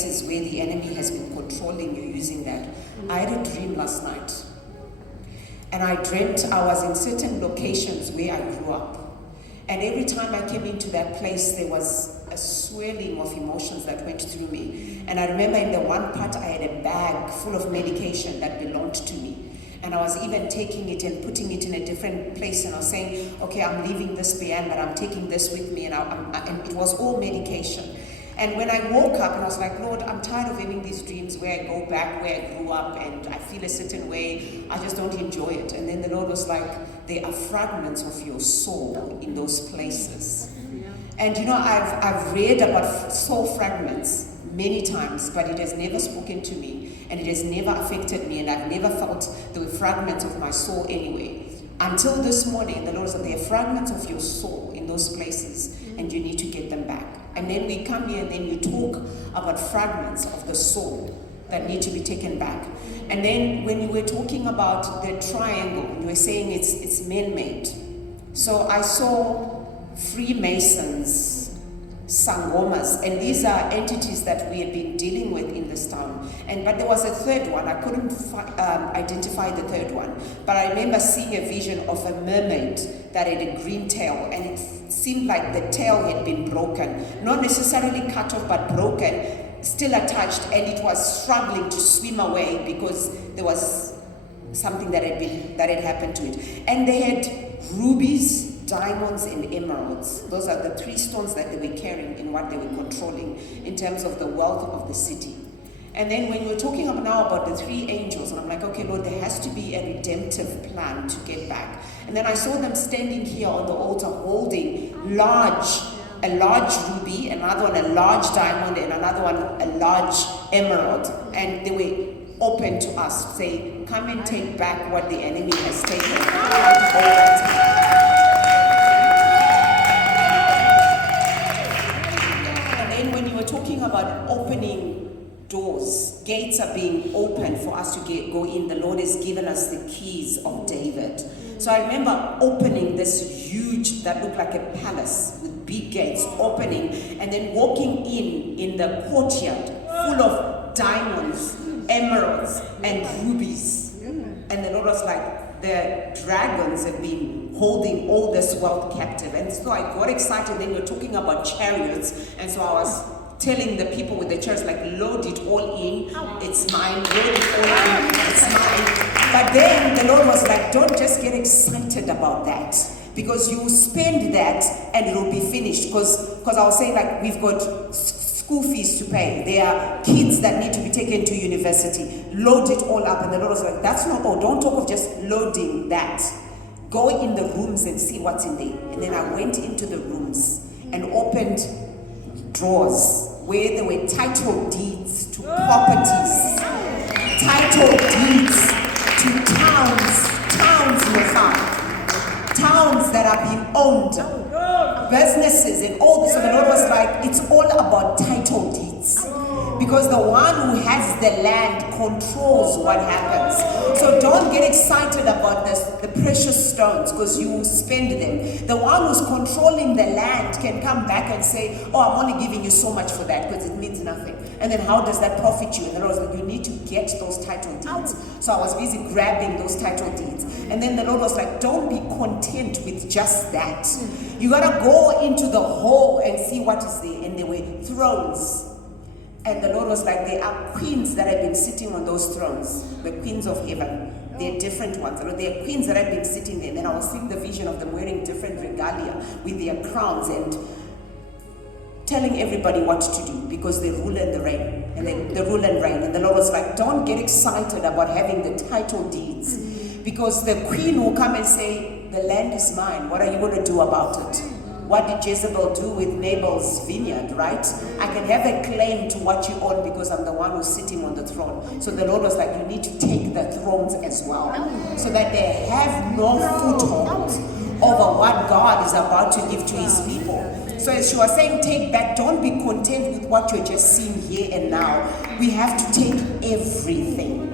places where the enemy has been controlling you using that. I had a dream last night. And I dreamt I was in certain locations where I grew up. And every time I came into that place, there was a swirling of emotions that went through me. And I remember in the one part, I had a bag full of medication that belonged to me. And I was even taking it and putting it in a different place. And I was saying, okay, I'm leaving this behind, but I'm taking this with me. And it was all medication. And when I woke up and I was like, Lord, I'm tired of having these dreams where I go back where I grew up and I feel a certain way. I just don't enjoy it. And then the Lord was like, there are fragments of your soul in those places. And you know, I've read about soul fragments many times, but it has never spoken to me and it has never affected me, and I've never felt the fragments of my soul anyway. Until this morning, the Lord said there are fragments of your soul in those places and you need to get them back. And then we come here and then you talk about fragments of the soul that need to be taken back. And then when you were talking about the triangle, you were saying it's man-made. So I saw Freemasons, Sangomas, and these are entities that we had been dealing with in this town. But there was a third one. I couldn't identify the third one. But I remember seeing a vision of a mermaid that had a green tail, and it seemed like the tail had been broken. Not necessarily cut off, but broken, still attached, and it was struggling to swim away because there was something that had happened to it. And they had rubies, diamonds, and emeralds. Those are the three stones that they were carrying in what they were controlling in terms of the wealth of the city. And then when we're talking now about the three angels, and I'm like, okay, Lord, there has to be a redemptive plan to get back. And then I saw them standing here on the altar holding a large ruby, another one a large diamond, and another one a large emerald. And they were open to us, say, come and take back what the enemy has taken. Talking about opening doors, gates are being opened for us to go in. The Lord has given us the keys of David. So I remember opening this huge, that looked like a palace with big gates, opening and then walking in the courtyard full of diamonds, emeralds, and rubies. And the Lord was like, the dragons have been holding all this wealth captive. And so I got excited. Then we were talking about chariots, and so I was telling the people with the church, like, load it all in, it's mine, load it all in, it's mine. But then the Lord was like, don't just get excited about that, because you spend that and it'll be finished. Because I was saying, like, we've got school fees to pay, there are kids that need to be taken to university, load it all up. And the Lord was like, that's not all, don't talk of just loading that. Go in the rooms and see what's in there. And then I went into the rooms and opened drawers where there were title deeds to properties, title deeds to towns in the farm, towns that are being owned, businesses and all this. And the Lord was like, it's all about title deeds. Because the one who has the land controls what happens. So don't get excited about the precious stones because you spend them. The one who's controlling the land can come back and say, oh, I'm only giving you so much for that because it means nothing. And then how does that profit you? And the Lord was like, you need to get those title deeds. So I was busy grabbing those title deeds. And then the Lord was like, don't be content with just that. You got to go into the hall and see what is there. And there were thrones. And the Lord was like, there are queens that have been sitting on those thrones, the queens of heaven. There are different ones. There are queens that have been sitting there. And then I was seeing the vision of them wearing different regalia with their crowns and telling everybody what to do because they rule and reign. And they rule and reign. And the Lord was like, don't get excited about having the title deeds, because the queen will come and say, the land is mine. What are you going to do about it? What did Jezebel do with Nabal's vineyard, right? I can have a claim to what you own because I'm the one who's sitting on the throne. So the Lord was like, you need to take the thrones as well, so that they have no foothold over what God is about to give to his people. So as she was saying, take back, don't be content with what you're just seeing here and now. We have to take everything.